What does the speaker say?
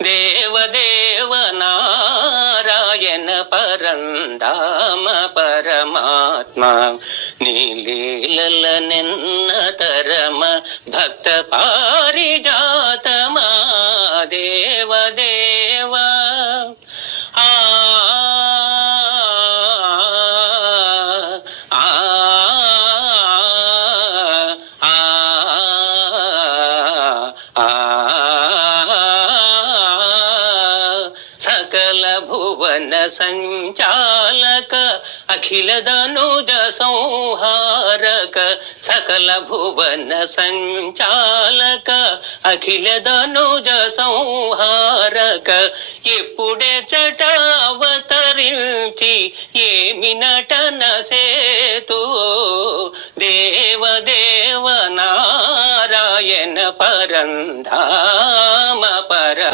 దేవదేవ నారాయణ పరంధామ పరమాత్మ నీలీలల నిన్న తరమ భక్త పారిజాతమా దేవదేవ ఆ सकल भुवन संचालक अखिल धनुज संहारक सकल भुवन संचालक अखिल धनुज संहारक इప్పుడే చటావతరించి ఏమి నటన సేతు దేవదేవ నారాయణ పరంధామ పర